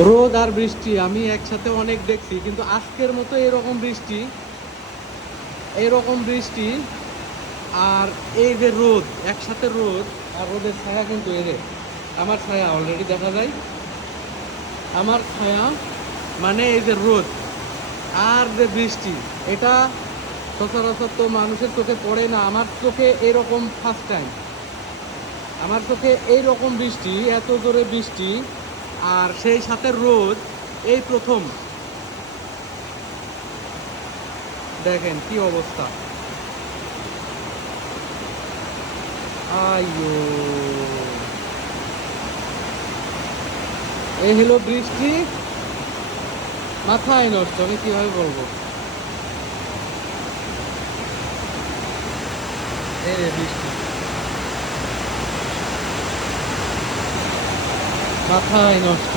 রোদ আর বৃষ্টি আমি একসাথে অনেক দেখছি, কিন্তু আজকের মতো এরকম বৃষ্টি আর এই যে রোদ, একসাথে রোদ আর রোদের ছায়া, কিন্তু এই যে আমার ছায়া অলরেডি দেখা যায়, আমার ছায়া, মানে এই যে রোদ আর যে বৃষ্টি, এটা সচরাচর তো মানুষের চোখে পড়ে না। আমার চোখে এরকম ফার্স্ট টাইম, আমার চোখে এইরকম বৃষ্টি, এত জোরে বৃষ্টি আর সেই সাথে রোদ, এই প্রথম। দেখেন কি অবস্থা, আইয়ো, এই হলো বৃষ্টি, মাথায় নষ্ট, আমি কিভাবে বলবো। এই রে বৃষ্টি, মাথায় নষ্ট।